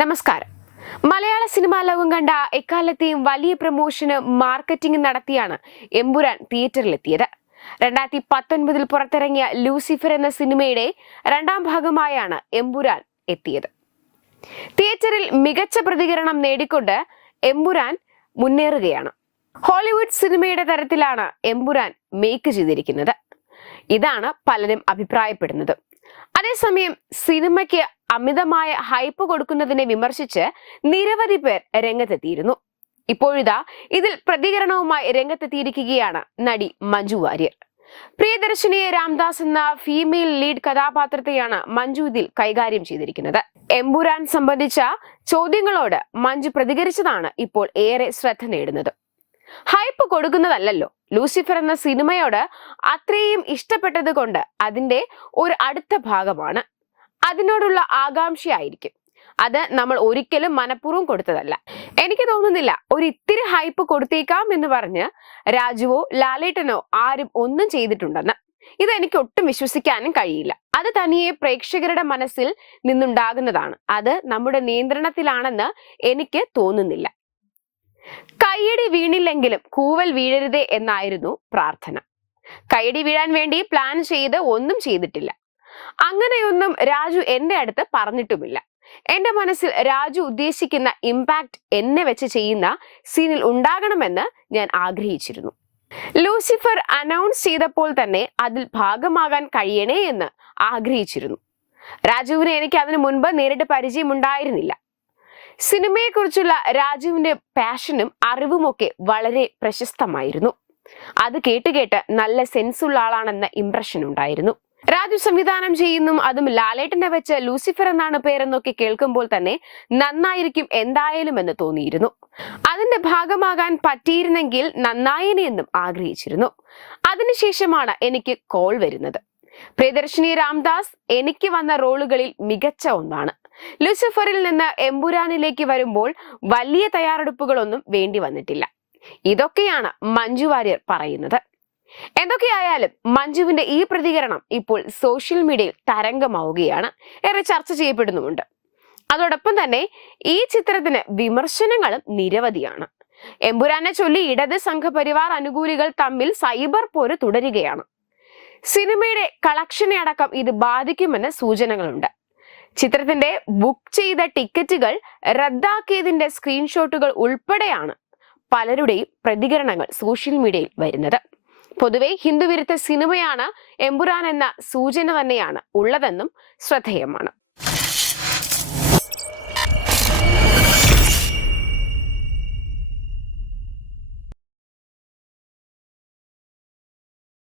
നമസ്കാരം. മലയാള സിനിമാ ലോകം കണ്ട എക്കാലത്തെയും വലിയ പ്രമോഷന് മാർക്കറ്റിംഗ് നടത്തിയാണ് എമ്പുരാൻ തിയേറ്ററിലെത്തിയത്. രണ്ടായിരത്തി പത്തൊൻപതിൽ പുറത്തിറങ്ങിയ ലൂസിഫർ എന്ന സിനിമയുടെ രണ്ടാം ഭാഗമായാണ് എമ്പുരാൻ എത്തിയത്. തിയേറ്ററിൽ മികച്ച പ്രതികരണം നേടിക്കൊണ്ട് എമ്പുരാൻ മുന്നേറുകയാണ്. ഹോളിവുഡ് സിനിമയുടെ തരത്തിലാണ് എമ്പുരാൻ മേക്ക് ചെയ്തിരിക്കുന്നത്. ഇതാണ് പലരും അഭിപ്രായപ്പെടുന്നത്. അതേസമയം സിനിമയ്ക്ക് അമിതമായ ഹൈപ്പ് കൊടുക്കുന്നതിനെ വിമർശിച്ച് നിരവധി പേർ രംഗത്തെത്തിയിരുന്നു. ഇപ്പോഴിതാ ഇതിൽ പ്രതികരണവുമായി രംഗത്തെത്തിയിരിക്കുകയാണ് നടി മഞ്ജു വാര്യർ. പ്രിയദർശിനിയെ രാംദാസ് എന്ന ഫീമെയിൽ ലീഡ് കഥാപാത്രത്തെയാണ് മഞ്ജു ഇതിൽ കൈകാര്യം ചെയ്തിരിക്കുന്നത്. എമ്പുരാൻ സംബന്ധിച്ച ചോദ്യങ്ങളോട് മഞ്ജു പ്രതികരിച്ചതാണ് ഇപ്പോൾ ഏറെ ശ്രദ്ധ നേടുന്നത്. ഹൈപ്പ് കൊടുക്കുന്നതല്ലല്ലോ. ലൂസിഫർ എന്ന സിനിമയോട് അത്രയും ഇഷ്ടപ്പെട്ടത് കൊണ്ട് അതിന്റെ ഒരു അടുത്ത ഭാഗമാണ്. അതിനോടുള്ള ആകാംക്ഷയായിരിക്കും. അത് നമ്മൾ ഒരിക്കലും മനഃപൂർവം കൊടുത്തതല്ല. എനിക്ക് തോന്നുന്നില്ല ഒരു ഇത്തിരി ഹൈപ്പ് കൊടുത്തേക്കാം എന്ന് പറഞ്ഞ് രാജുവോ ലാലേട്ടനോ ആരും ഒന്നും ചെയ്തിട്ടുണ്ടെന്ന്. ഇത് എനിക്ക് ഒട്ടും വിശ്വസിക്കാനും കഴിയില്ല. അത് തനിയെ പ്രേക്ഷകരുടെ മനസ്സിൽ നിന്നുണ്ടാകുന്നതാണ്. അത് നമ്മുടെ നിയന്ത്രണത്തിലാണെന്ന് എനിക്ക് തോന്നുന്നില്ല. കയ്യടി വീണില്ലെങ്കിലും കൂവൽ വീഴരുതേ എന്നായിരുന്നു പ്രാർത്ഥന. കയ്യടി വീഴാൻ വേണ്ടി പ്ലാൻ ചെയ്ത് ഒന്നും ചെയ്തിട്ടില്ല. അങ്ങനെയൊന്നും രാജു എന്റെ അടുത്ത് പറഞ്ഞിട്ടുമില്ല. എന്റെ മനസ്സിൽ രാജു ഉദ്ദേശിക്കുന്ന ഇമ്പാക്ട് എന്നെ വെച്ച് ചെയ്യുന്ന സീനിൽ ഉണ്ടാകണമെന്ന് ഞാൻ ആഗ്രഹിച്ചിരുന്നു. ലൂസിഫർ അനൗൺസ് ചെയ്തപ്പോൾ തന്നെ അതിൽ ഭാഗമാകാൻ കഴിയണേ എന്ന് ആഗ്രഹിച്ചിരുന്നു. രാജുവിന് എനിക്ക് അതിനു മുൻപ് നേരിട്ട് പരിചയമുണ്ടായിരുന്നില്ല. സിനിമയെക്കുറിച്ചുള്ള രാജുവിന്റെ പാഷനും അറിവുമൊക്കെ വളരെ പ്രശസ്തമായിരുന്നു. അത് കേട്ട് കേട്ട് നല്ല സെൻസുള്ള ആളാണെന്ന ഇംപ്രഷൻ ഉണ്ടായിരുന്നു. രാജു സംവിധാനം ചെയ്യുന്നു അതും ലാലേട്ടനെ വെച്ച് ലൂസിഫർ എന്നാണ് പേരെന്നൊക്കെ കേൾക്കുമ്പോൾ തന്നെ നന്നായിരിക്കും എന്തായാലും എന്ന് തോന്നിയിരുന്നു. അതിന്റെ ഭാഗമാകാൻ പറ്റിയിരുന്നെങ്കിൽ നന്നായേനെ എന്നും ആഗ്രഹിച്ചിരുന്നു. അതിനുശേഷമാണ് എനിക്ക് കോൾ വരുന്നത്. പ്രിയദർശിനി രാംദാസ് എനിക്ക് വന്ന റോളുകളിൽ മികച്ച ഒന്നാണ്. ലൂസിഫറിൽ നിന്ന് എമ്പുരാനിലേക്ക് വരുമ്പോൾ വലിയ തയ്യാറെടുപ്പുകളൊന്നും വേണ്ടി വന്നിട്ടില്ല. ഇതൊക്കെയാണ് മഞ്ജു വാര്യർ പറയുന്നത്. എന്തൊക്കെയായാലും മഞ്ജുവിന്റെ ഈ പ്രതികരണം ഇപ്പോൾ സോഷ്യൽ മീഡിയയിൽ തരംഗമാവുകയാണ് ഏറെ ചർച്ച ചെയ്യപ്പെടുന്നുമുണ്ട്. അതോടൊപ്പം തന്നെ ഈ ചിത്രത്തിന് വിമർശനങ്ങളും നിരവധിയാണ്. എമ്പുരാനെ ചൊല്ലി ഇടത് സംഘപരിവാർ അനുകൂലികൾ തമ്മിൽ സൈബർ പോര് തുടരുകയാണ്. സിനിമയുടെ കളക്ഷനെ അടക്കം ഇത് ബാധിക്കുമെന്ന് സൂചനകളുണ്ട്. ചിത്രത്തിന്റെ ബുക്ക് ചെയ്ത ടിക്കറ്റുകൾ റദ്ദാക്കിയതിന്റെ സ്ക്രീൻഷോട്ടുകൾ ഉൾപ്പെടെയാണ് പലരുടെയും പ്രതികരണങ്ങൾ സോഷ്യൽ മീഡിയയിൽ വരുന്നത്. പൊതുവെ ഹിന്ദുവിരുദ്ധ സിനിമയാണ് എമ്പുരാൻ എന്ന സൂചന തന്നെയാണ് ഉള്ളതെന്നും ശ്രദ്ധേയമാണ്.